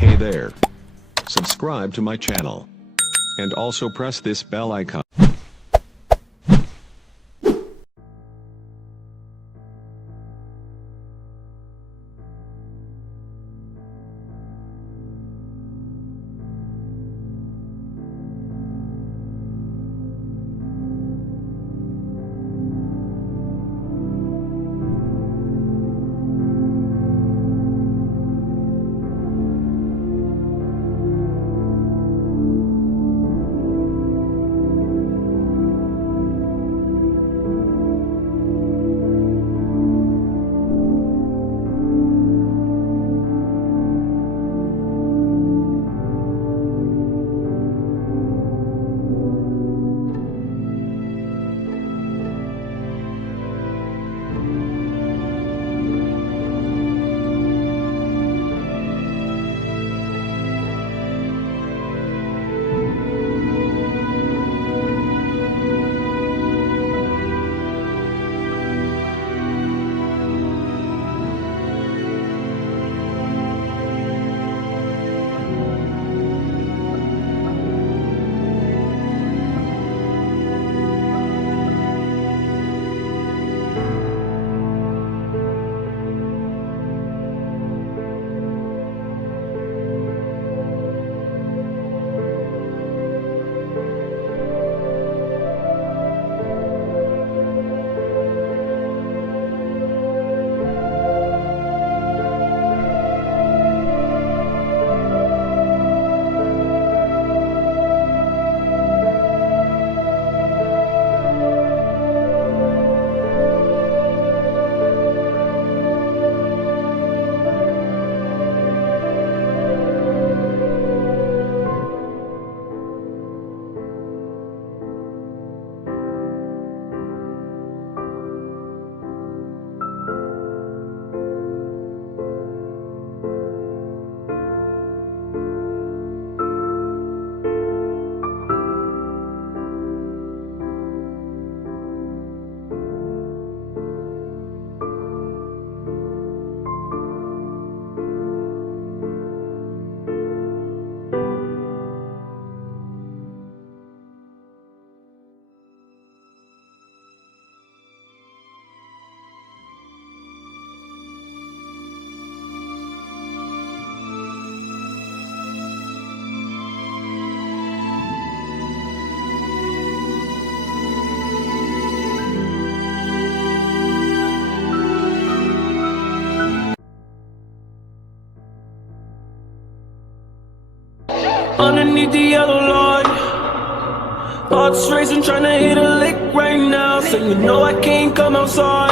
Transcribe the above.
Hey there. Subscribe to my channel. And also press this bell icon. Underneath the yellow light, hearts racing, trying to hit a lick right now. So you know I can't come outside.